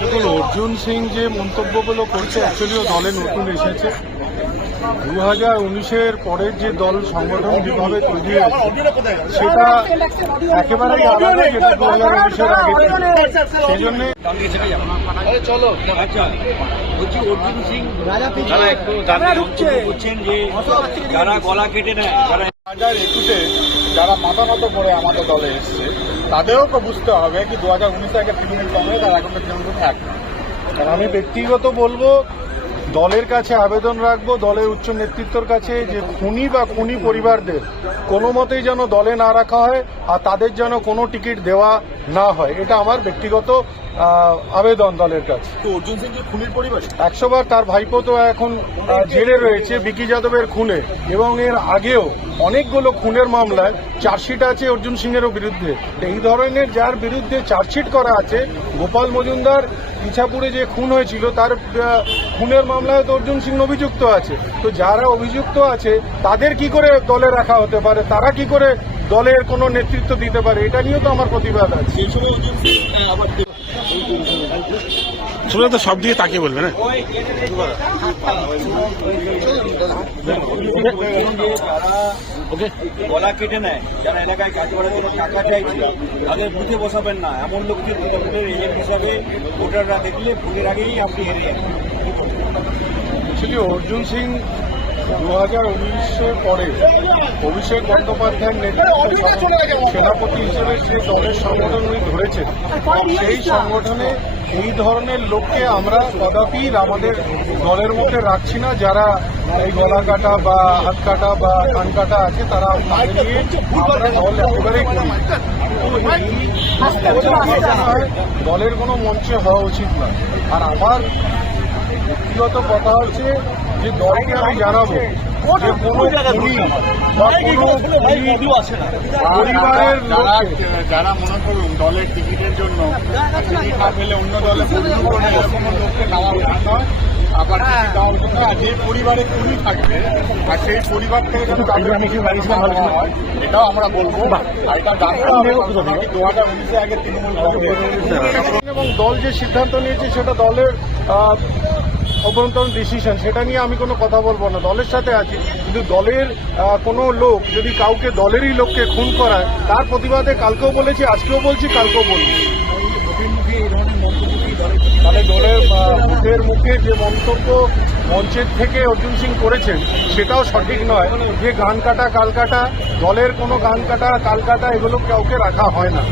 দেখুন অর্জুন সিং যে মন্তব্যগুলো করছে অ্যাকচুয়ালিও দলে নতুন এসেছে। দু হাজার উনিশের পরের যে দল সংগঠন যেভাবে তৈরি হয়েছে সেটা একেবারেই আলাদা যেটা দু হাজার উনিশের আগে সেই জন্যে চলো। আচ্ছা বলছি অর্জুন সিং যারা একটু করছেন যে যারা গলা কেটে নেয় যারা দু হাজার একুশে যারা মাথা মতো করে আমাদের দলে এসছে তাদেরও তো বুঝতে হবে কি দু হাজার উনিশে একটা তৃণমূল কংগ্রেস আর এখন তৃণমূল এক আমি ব্যক্তিগত বলব, দলের কাছে আবেদন রাখব, দলের উচ্চ নেতৃত্বর কাছে যে খুনি বা খুনি পরিবারদের কোনো মতেই যেন দলে না রাখা হয় আর তাদের যেন কোনো টিকিট দেওয়া না হয়। এটা আমার ব্যক্তিগত আবেদন দলের কাছে। অর্জুন সিং কি খুনির পরিবার? একশো বার তার ভাইপো তো এখন জেলে রয়েছে বিকি যাদবের খুনে। এবং এর আগেও অনেকগুলো খুনের মামলায় চার্জশিট আছে অর্জুন সিং সিংয়েরও বিরুদ্ধে। এই ধরনের যার বিরুদ্ধে চার্জশিট করা আছে গোপাল মজুমদার ইছাপুরে যে খুন হয়েছিল তার খুনের মামলায় তো অর্জুন সিং অভিযুক্ত আছে। তো যারা অভিযুক্ত আছে তাদের কি করে দলে রাখা হতে পারে? তারা কি করে দলের কোনো নেতৃত্ব দিতে পারে এটা নিয়েও তো আমার প্রতিবাদ আছে। শুনে তো সব দিয়ে তাকিয়ে বলবে না? গলা কেটে নেয়। যারা এলাকায় কাজ করার জন্য টাকা চাইছে তাদের বুথে বসাবেন না। এমন লোককে তৃণমূলের এজেন্ট হিসাবে ভোটাররা দেখলে ভোটের আগেই আপনি হেরে যাবেন অ্যাকচুয়ালি অর্জুন সিং দু হাজার উনিশের পরে অভিষেক বন্দ্যোপাধ্যায়ের নেতৃত্বে সেনাপতি হিসেবে সে দলের সংগঠন উনি ধরেছেন সেই সংগঠনে এই ধরনের লোককে আমরা কদাপি আমাদের দলের মধ্যে রাখছি না যারা এই গলা কাটা বা হাত কাটা বা কান কাটা আছে তারা নিয়ে দলের কোনো মঞ্চে হওয়া উচিত না আর আমার ব্যক্তিগত কথা হচ্ছে যে দলকে আমি জানাব যে কোনো পরিবারের যারা মনে করুন দলের টিকিটের জন্য টিকিট না পেলে অন্য দলে বদলি করে এরকম লোককে নেওয়া উচিত নয় আবার যে পরিবারে থাকবে আর সেই পরিবার থেকে যেন হয়, এটাও আমরা বলব আর এটা জানতে হবে দু হাজার উনিশে আগে তৃণমূল এবং দল যে সিদ্ধান্ত নিয়েছে সেটা দলের অভ্যন্তরীণ ডিসিশন সেটা নিয়ে আমি কোনো কথা বলব না। দলের সাথে আছি, কিন্তু দলের কোনো লোক যদি কাউকে, দলেরই লোককে খুন করায়, তার প্রতিবাদে কালকেও বলেছি, আজকেও বলছি, কালকেও বলব। তাহলে দলের মুখের মুখে যে মন্তব্য মঞ্চের থেকে অর্জুন সিং করেছেন, সেটাও সঠিক নয়। যে গান কাটা, কাল কাটা, দলের কোনো গান কাটা, কাল কাটা, এগুলো কাউকে রাখা হয় না।